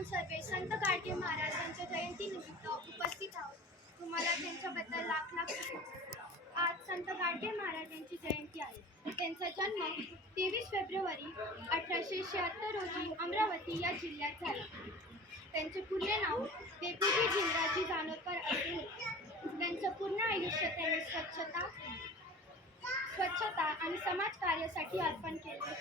आपण सर्व संत गाडगे महाराजांच्या जयंतीनिमित्त उपस्थित आहोत. तुम्हाला त्यांच्याबद्दल लाख लाख शुभेच्छा. आज संत गाडगे महाराजांची जयंती आहे. त्यांचा जन्म 23 फेब्रुवारी 1876 रोजी अमरावती या जिल्ह्यात झाला. त्यांचे पूर्ण नाव डेपुटी जिमराजी जानोरकर असे होते. त्यांचं पूर्ण आयुष्य त्यांनी स्वच्छता आणि समाजकार्यासाठी अर्पण केले.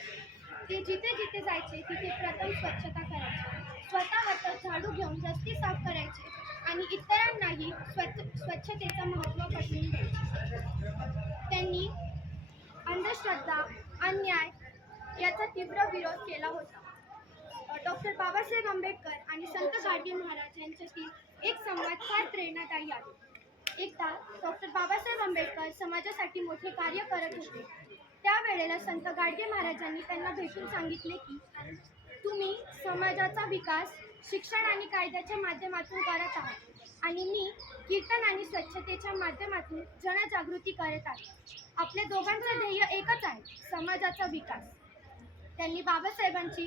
ते जिथे जिथे जायचे तिथे प्रथम स्वच्छता करायचे. स्वतःवर तर झाडू घेऊन रस्ते साफ करायचे आणि इतरांनाही स्वच्छतेचं महत्त्व पटवून द्यायचे. त्यांनी अंधश्रद्धा, अन्याय याचा तीव्र विरोध केला होता. डॉक्टर बाबासाहेब आंबेडकर आणि संत गाडगे महाराज यांच्यातील एक संवाद फार प्रेरणादायी आहे. एकदा डॉक्टर बाबासाहेब आंबेडकर समाजासाठी मोठे कार्य करत होते. त्यावेळेला संत गाडगे महाराजांनी त्यांना भेटून सांगितले की तुम्ही समाजाचा विकास शिक्षण आणि कायद्याच्या माध्यमातून करत आहात आणि मी कीर्तन आणि स्वच्छतेच्या माध्यमातून जनजागृती करत आहे. आपल्या दोघांचं ध्येय एकच आहे, समाजाचा विकास. त्यांनी बाबासाहेबांचा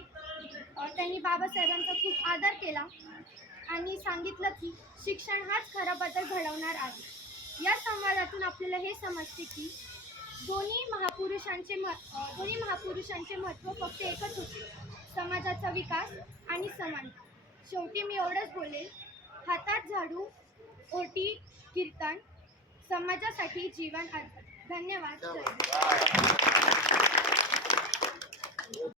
खूप आदर केला आणि सांगितलं की शिक्षण हाच खरा बदल घडवणार आहे. या संवादातून आपल्याला हे समजते की दोन्ही महापुरुषांचे महत्त्व फक्त एकच होते, समाजाचा विकास आणि समानता. शेवटी मी एवढंच बोलेल, हातात झाडू, ओटी कीर्तन, समाजासाठी जीवन अर्पण. धन्यवाद.